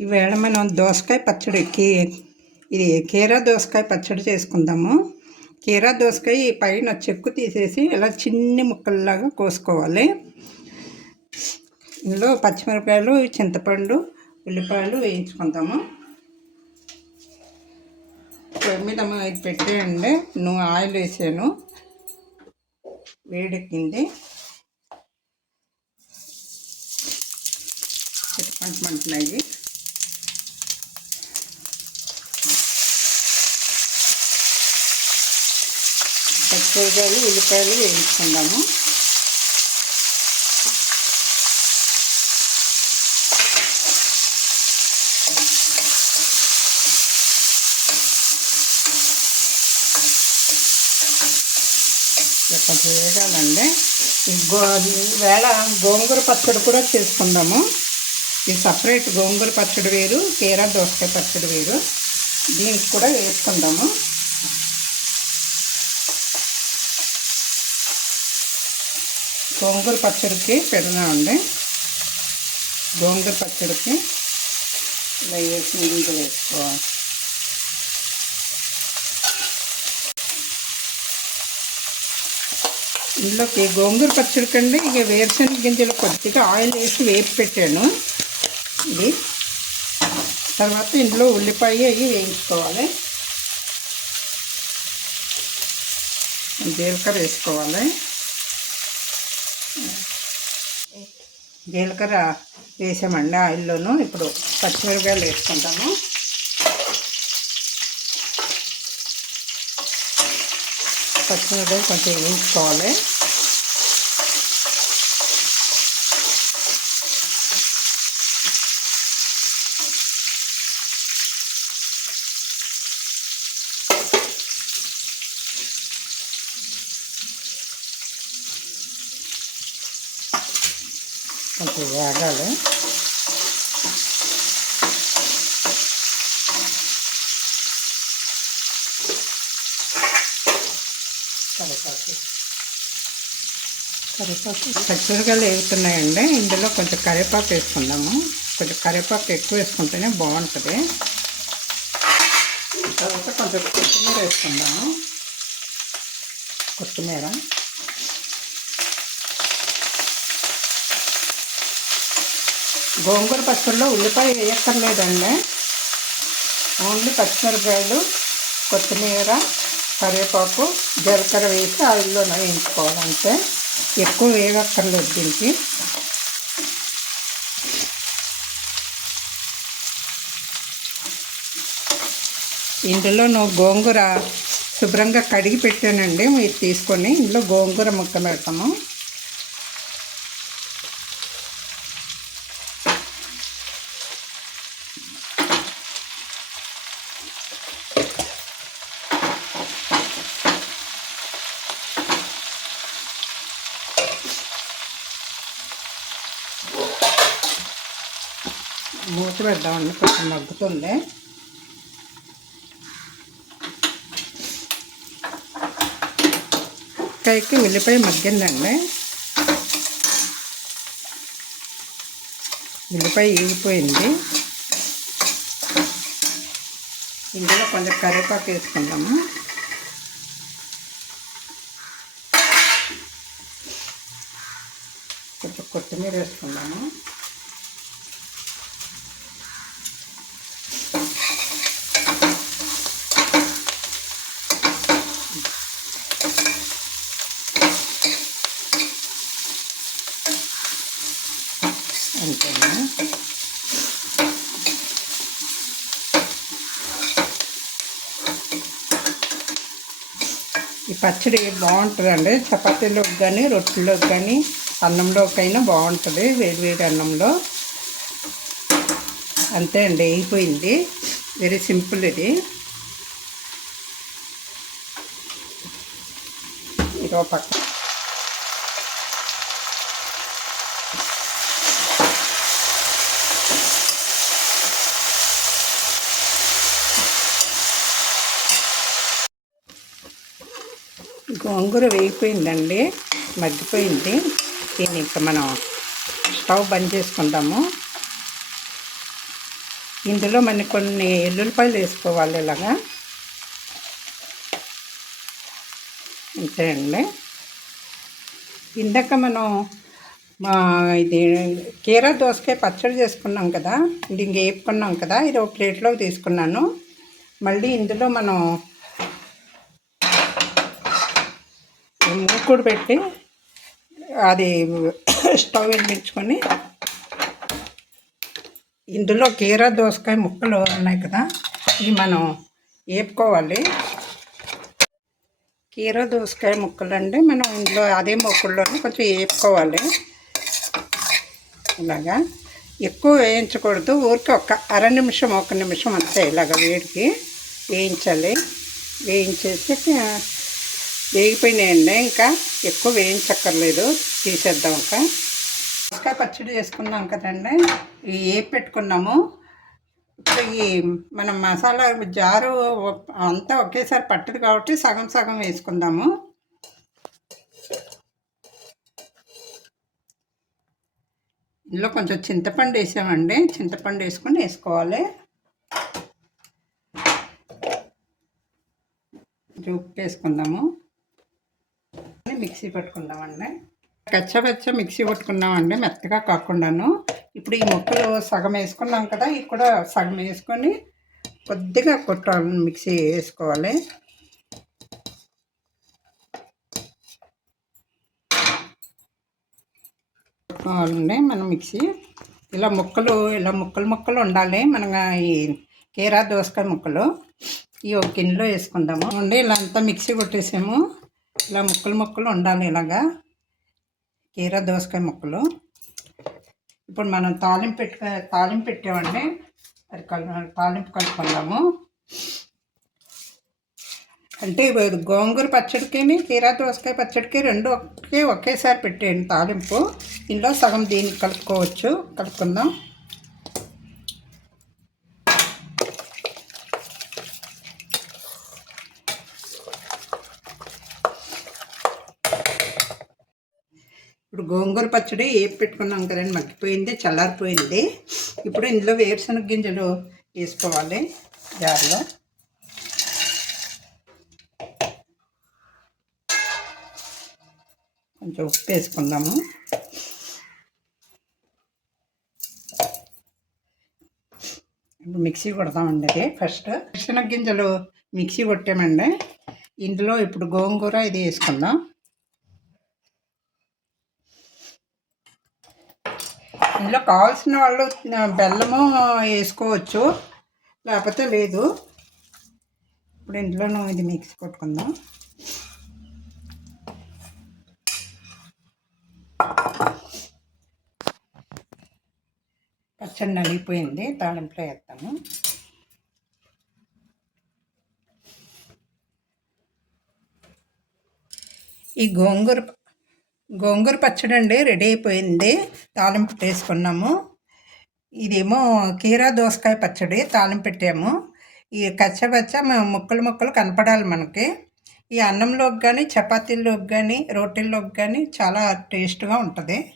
ఈవేళ మనం దోసకాయ పచ్చడి కీ ఇది కీరా దోసకాయ పచ్చడి చేసుకుందాము. కీరా దోసకాయ పైన చెక్కు తీసేసి ఇలా చిన్ని ముక్కల్లాగా కోసుకోవాలి. ఇందులో పచ్చిమిరపకాయలు చింతపండు ఉల్లిపాయలు వేయించుకుందాము. పొయ్యి మీద ఇది పెట్టేయండి. నువ్వు ఆయిల్ వేసాను. వేడెక్కింది. మంటుమంటున్నాయి పచ్చిమిరకాయలు ఉల్లిపాయలు వేయించుకుందాము. కొంచెం వేగాలండి గో వేళ గోంగూర పచ్చడి కూడా చేసుకుందాము. ఇది సపరేట్ గోంగూర పచ్చడి వేరు కీరా దోసకాయ పచ్చడి వేరు. దీనికి కూడా వేసుకుందాము. గోంగూర పచ్చడికి పెడదామండి. గోంగూర పచ్చడికి ఇలా వేసి నీళ్ళు వేసుకోవాలి. ఇందులోకి గోంగూర పచ్చడి కండి ఇక వేరుశనగ గింజలు కొద్దిగా ఆయిల్ వేసి వేపి పెట్టాను. ఇది తర్వాత ఇందులో ఉల్లిపాయ అవి వేయించుకోవాలి. జీలకర్ర వేసుకోవాలి. జీలకర్ర వేసామండి ఆయిల్లోనూ. ఇప్పుడు పచ్చిమిరపకాయలు వేసుకుంటాము. పచ్చిమిరపకాయలు కొంచెం వేయించుకోవాలి. కొంచెం వేగాలి. కరివేపాకు. కరివేపాకు పచ్చిమిరకాయలు వేగుతున్నాయండి ఇందులో కొంచెం కరివేపాకు వేసుకుందాము. కొంచెం కరివేపాకు ఎక్కువ వేసుకుంటేనే బాగుంటుంది. తర్వాత కొంచెం కొత్తిమీర వేసుకుందాము. కొత్తిమీర. గోంగూర పచ్చడిలో ఉల్లిపాయ వేయక్కర్లేదండి. ఓన్లీ పచ్చిమిరపకాయలు కొత్తిమీర కరివేపాకు జీలకర్ర వేసి ఆయిల్లో వేయించుకోవాలంటే ఎక్కువ వేయక్కర్లేదు దీనికి. ఇందులో నువ్వు గోంగూర శుభ్రంగా కడిగి పెట్టానండి. మీరు తీసుకొని ఇందులో గోంగూర ముక్క పెడతాము. మూత పెడదామండి కొంచెం మగ్గుతుంది. కైకి ఉల్లిపాయ మగ్గిందండి. ఉల్లిపాయ ఈగిపోయింది. ఇందులో కొంచెం కరివేపాకు వేసుకుందాము. కొంచెం కొత్తిమీర వేసుకుందాము. అంతేనా? పచ్చడి బాగుంటుందండి. చపాతీలోకి కానీ రొట్టెలోకి కానీ అన్నంలోకైనా బాగుంటుంది. వేడివేడి అన్నంలో. అంతే అండి అయిపోయింది. వెరీ సింపుల్ ఇది. ఇదో పక్క గోంగూర వేగిపోయిందండి మగ్గిపోయింది. దీన్ని ఇంకా మనం స్టవ్ బంద్ చేసుకుందాము. ఇందులో మనం కొన్ని ఎల్లుల్లిపాయలు వేసుకోవాలి ఇలాగా. అంతే అండి ఇందాక మనం మా ఇది కీరా దోసకాయ పచ్చడి చేసుకున్నాం కదా ఇది ఇంక వేపుకున్నాం కదా ఇది ఒక ప్లేట్లోకి తీసుకున్నాను. మళ్ళీ ఇందులో మనం కూడా పెట్టి అది స్టవ్ వెలిగించుకొని ఇందులో కీరా దోసకాయ ముక్కలు ఉన్నాయి కదా ఇవి మనం వేపుకోవాలి కీరా దోసకాయ ముక్కలు అండి మనం ఇందులో అదే ముక్కల్లోనే కొంచెం వేపుకోవాలి ఇలాగా ఎక్కువ వేయించకూడదు ఊరికి ఒక అర నిమిషం ఒక నిమిషం అంతే ఇలాగ వేడికి వేయించాలి. వేయించేసి వేగిపోయినాయండి. ఇంకా ఎక్కువ వేయించక్కర్లేదు. తీసేద్దాం ఇంకా. దోసకాయ పచ్చడి చేసుకున్నాం కదండి. ఇవి ఏ పెట్టుకున్నాము? ఇప్పుడు ఈ మనం మసాలా జారు అంతా ఒకేసారి పట్టదు కాబట్టి సగం సగం వేసుకుందాము. ఇందులో కొంచెం చింతపండు వేసామండి. చింతపండు వేసుకొని వేసుకోవాలి. ఉప్పు వేసుకుందాము. మిక్సీ పట్టుకుందామండి. కచ్చపచ్చ మిక్సీ పట్టుకున్నామండి మెత్తగా కాకుండాను. ఇప్పుడు ఈ ముక్కలు సగం వేసుకున్నాం కదా ఇవి కూడా సగం వేసుకొని కొద్దిగా కొట్టాలి మిక్సీ వేసుకోవాలి. కొట్టుకోవాలండి మనం మిక్సీ. ఇలా ముక్కలు ఇలా ముక్కలు ముక్కలు ఉండాలి. మనం ఈ కీరా దోసకాయ ముక్కలు ఈ ఒక గిన్నెలో వేసుకుందాము. ఉండి ఇలా అంతా మిక్సీ కొట్టేసాము. ఇలా ముక్కలు ముక్కలు ఉండాలి ఇలాగా. కీరా దోసకాయ ముక్కలు. ఇప్పుడు మనం తాలింపు పెట్టుకు తాలింపు పెట్టామండి అది కల్ తాలింపు కలుపుకుందాము. అంటే గోంగూర పచ్చడికి కీరా దోసకాయ పచ్చడికి రెండు ఒకే ఒకేసారి పెట్టేయండి తాలింపు. ఇందులో సగం దీనికి కలుపుకోవచ్చు. కలుపుకుందాం. గోంగూర పచ్చడి ఏపి పెట్టుకున్నాం కదండి మగ్గిపోయింది చల్లారిపోయింది. ఇప్పుడు ఇందులో వేరుశనగ గింజలు వేసుకోవాలి జార్లో. కొంచెం ఉప్పు వేసుకుందాము. ఇప్పుడు మిక్సీ కొడతామండి అది. ఫస్ట్ వేరుశనగ గింజలు మిక్సీ కొట్టామండి. ఇందులో ఇప్పుడు గోంగూర ఇది వేసుకుందాం. ఇందులో కావాల్సిన వాళ్ళు బెల్లము వేసుకోవచ్చు. లేకపోతే లేదు. ఇప్పుడు ఇందులోనూ ఇది మిక్స్ కొట్టుకుందాం. పచ్చడి నలిగిపోయింది. తాళింపులో వేస్తాము. ఈ గోంగూర గోంగూర పచ్చడి అండి రెడీ అయిపోయింది. తాలింపు వేసుకున్నాము. ఇదేమో కీరా దోసకాయ పచ్చడి తాలింపు పెట్టాము. ఈ కచ్చపచ్చ ముక్కలు ముక్కలు కనపడాలి మనకి. ఈ అన్నంలోకి కానీ చపాతీల్లోకి కానీ రోటీల్లోకి కానీ చాలా టేస్ట్గా ఉంటుంది.